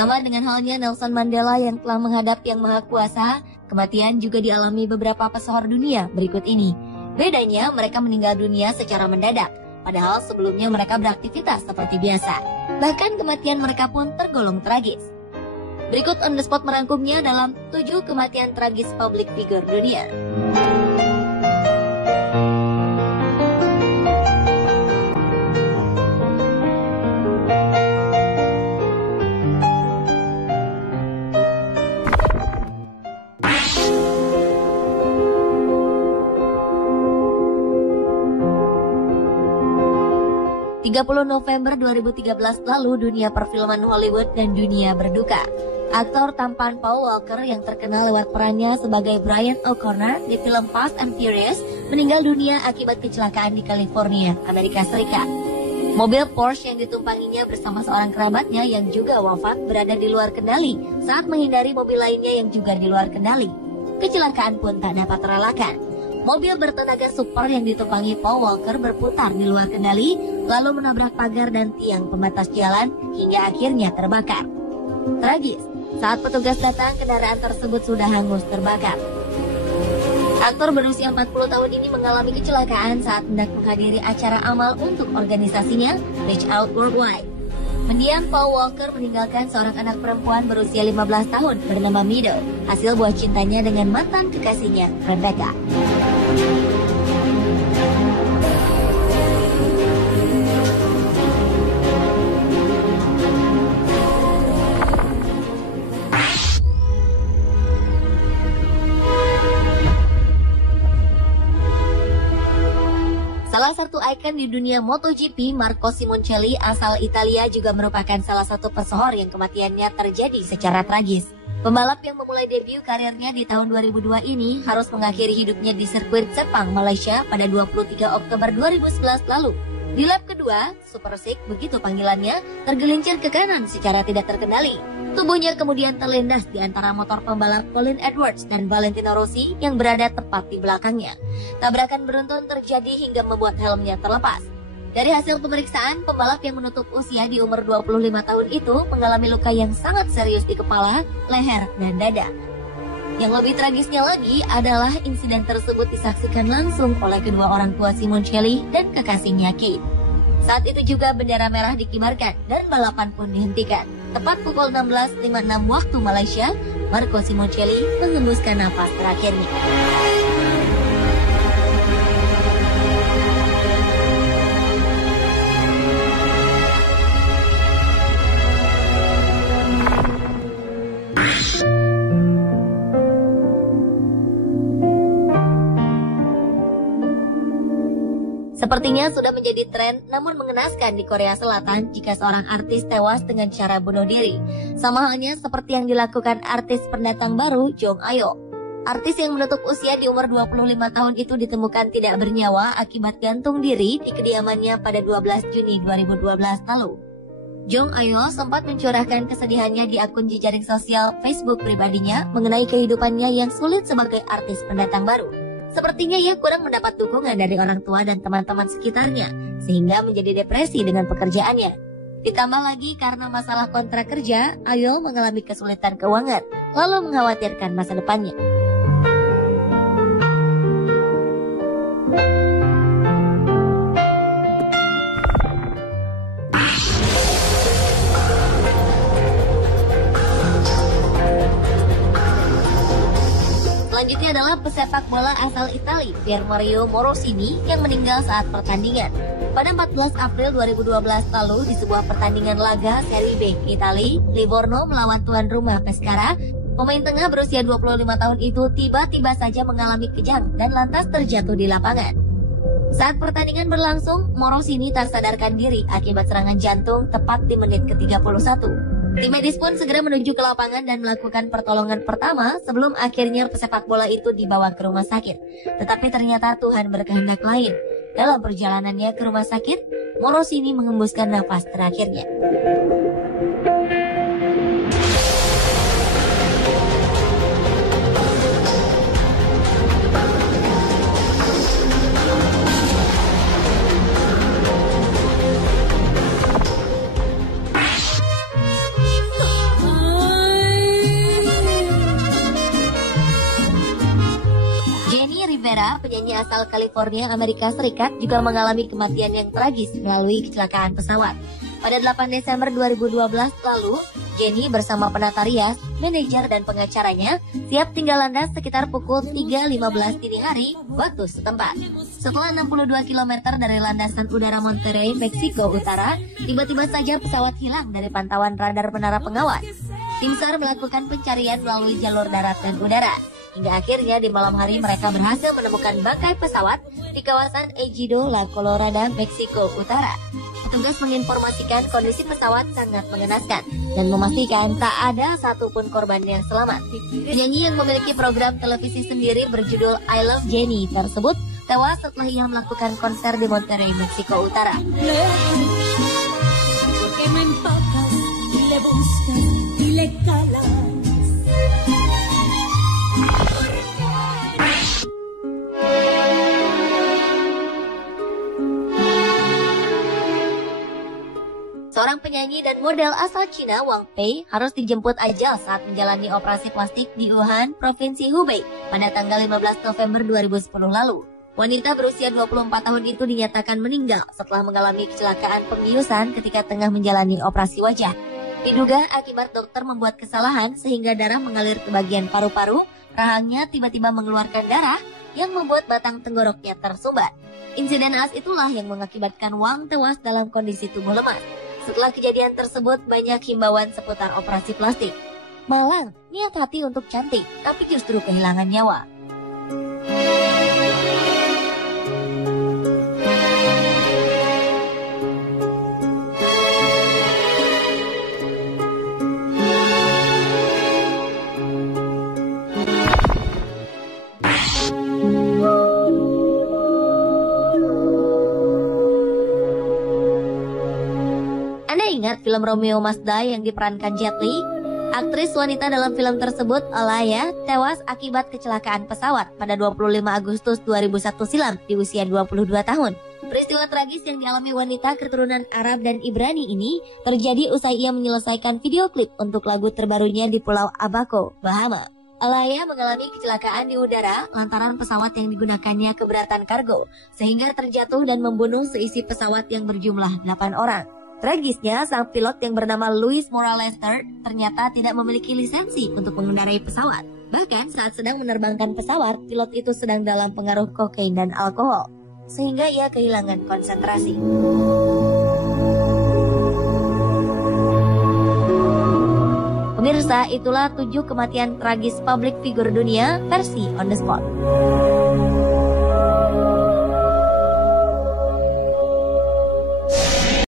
Sama dengan halnya Nelson Mandela yang telah menghadap Yang Maha Kuasa, kematian juga dialami beberapa pesohor dunia berikut ini. Bedanya, mereka meninggal dunia secara mendadak, padahal sebelumnya mereka beraktivitas seperti biasa. Bahkan kematian mereka pun tergolong tragis. Berikut On The Spot merangkumnya dalam 7 kematian tragis public figure dunia. November 2013 lalu dunia perfilman Hollywood dan dunia berduka. Aktor tampan Paul Walker yang terkenal lewat perannya sebagai Brian O'Connor di film Fast and Furious meninggal dunia akibat kecelakaan di California, Amerika Serikat. Mobil Porsche yang ditumpanginya bersama seorang kerabatnya yang juga wafat berada di luar kendali saat menghindari mobil lainnya yang juga di luar kendali. Kecelakaan pun tak dapat terelakkan. Mobil bertenaga super yang ditumpangi Paul Walker berputar di luar kendali, lalu menabrak pagar dan tiang pembatas jalan hingga akhirnya terbakar. Tragis, saat petugas datang kendaraan tersebut sudah hangus terbakar. Aktor berusia 40 tahun ini mengalami kecelakaan saat hendak menghadiri acara amal untuk organisasinya Reach Out Worldwide. Mendiam, Paul Walker meninggalkan seorang anak perempuan berusia 15 tahun bernama Meadow, hasil buah cintanya dengan mantan kekasihnya, Rebecca. Salah satu ikon di dunia MotoGP, Marco Simoncelli asal Italia juga merupakan salah satu pesohor yang kematiannya terjadi secara tragis. Pembalap yang memulai debut karirnya di tahun 2002 ini harus mengakhiri hidupnya di sirkuit Sepang, Malaysia pada 23 Oktober 2011 lalu. Di lap kedua, Super Six, begitu panggilannya, tergelincir ke kanan secara tidak terkendali. Tubuhnya kemudian terlindas di antara motor pembalap Colin Edwards dan Valentino Rossi yang berada tepat di belakangnya. Tabrakan beruntun terjadi hingga membuat helmnya terlepas. Dari hasil pemeriksaan, pembalap yang menutup usia di umur 25 tahun itu mengalami luka yang sangat serius di kepala, leher, dan dada. Yang lebih tragisnya lagi adalah insiden tersebut disaksikan langsung oleh kedua orang tua Simoncelli dan kekasihnya Kate. Saat itu juga bendera merah dikibarkan dan balapan pun dihentikan. Tepat pukul 16.56 waktu Malaysia, Marco Simoncelli menghembuskan nafas terakhirnya. Sepertinya sudah menjadi tren namun mengenaskan di Korea Selatan jika seorang artis tewas dengan cara bunuh diri. Sama halnya seperti yang dilakukan artis pendatang baru Jong Ayo. Artis yang menutup usia di umur 25 tahun itu ditemukan tidak bernyawa akibat gantung diri di kediamannya pada 12 Juni 2012 lalu. Jong Ayo sempat mencurahkan kesedihannya di akun jejaring sosial Facebook pribadinya mengenai kehidupannya yang sulit sebagai artis pendatang baru. Sepertinya ia kurang mendapat dukungan dari orang tua dan teman-teman sekitarnya, sehingga menjadi depresi dengan pekerjaannya. Ditambah lagi karena masalah kontrak kerja, Ayo mengalami kesulitan keuangan, lalu mengkhawatirkan masa depannya. Selanjutnya adalah pesepak bola asal Italia, Piermario Morosini, yang meninggal saat pertandingan. Pada 14 April 2012 lalu, di sebuah pertandingan laga Serie B Italia, Livorno melawan tuan rumah Pescara, pemain tengah berusia 25 tahun itu tiba-tiba saja mengalami kejang dan lantas terjatuh di lapangan. Saat pertandingan berlangsung, Morosini tak sadarkan diri akibat serangan jantung tepat di menit ke-31. Tim medis pun segera menuju ke lapangan dan melakukan pertolongan pertama sebelum akhirnya pesepak bola itu dibawa ke rumah sakit. Tetapi ternyata Tuhan berkehendak lain. Dalam perjalanannya ke rumah sakit, Morosini menghembuskan nafas terakhirnya. udara, penyanyi asal California, Amerika Serikat juga mengalami kematian yang tragis melalui kecelakaan pesawat. Pada 8 Desember 2012 lalu, Jenny bersama penata rias, manajer dan pengacaranya siap tinggal landas sekitar pukul 3.15 dini hari waktu setempat. Setelah 62 km dari landasan udara Monterrey, Meksiko Utara, tiba-tiba saja pesawat hilang dari pantauan radar menara pengawas. Tim SAR melakukan pencarian melalui jalur darat dan udara. Hingga akhirnya di malam hari mereka berhasil menemukan bangkai pesawat di kawasan Ejido, La Colorada, Meksiko Utara. Petugas menginformasikan kondisi pesawat sangat mengenaskan dan memastikan tak ada satupun korban yang selamat. Penyanyi yang memiliki program televisi sendiri berjudul I Love Jenny tersebut tewas setelah ia melakukan konser di Monterrey, Meksiko Utara. Seorang penyanyi dan model asal Cina, Wang Pei, harus dijemput ajal saat menjalani operasi plastik di Wuhan, Provinsi Hubei pada tanggal 15 November 2010 lalu. Wanita berusia 24 tahun itu dinyatakan meninggal setelah mengalami kecelakaan pembiusan ketika tengah menjalani operasi wajah. Diduga akibat dokter membuat kesalahan sehingga darah mengalir ke bagian paru-paru, rahangnya tiba-tiba mengeluarkan darah yang membuat batang tenggoroknya tersumbat. Insiden naas itulah yang mengakibatkan Wang tewas dalam kondisi tubuh lemas. Setelah kejadian tersebut, banyak himbauan seputar operasi plastik. Malang, niat hati untuk cantik, tapi justru kehilangan nyawa. Ingat film Romeo Mazda yang diperankan Jet Li? Aktris wanita dalam film tersebut, Alaya, tewas akibat kecelakaan pesawat pada 25 Agustus 2001 silam di usia 22 tahun. Peristiwa tragis yang dialami wanita keturunan Arab dan Ibrani ini terjadi usai ia menyelesaikan video klip untuk lagu terbarunya di Pulau Abaco, Bahama. Alaya mengalami kecelakaan di udara lantaran pesawat yang digunakannya keberatan kargo, sehingga terjatuh dan membunuh seisi pesawat yang berjumlah 8 orang. Tragisnya, sang pilot yang bernama Luis Morales III ternyata tidak memiliki lisensi untuk mengendarai pesawat. Bahkan saat sedang menerbangkan pesawat, pilot itu sedang dalam pengaruh kokain dan alkohol, sehingga ia kehilangan konsentrasi. Pemirsa, itulah 7 kematian tragis publik figur dunia versi On The Spot.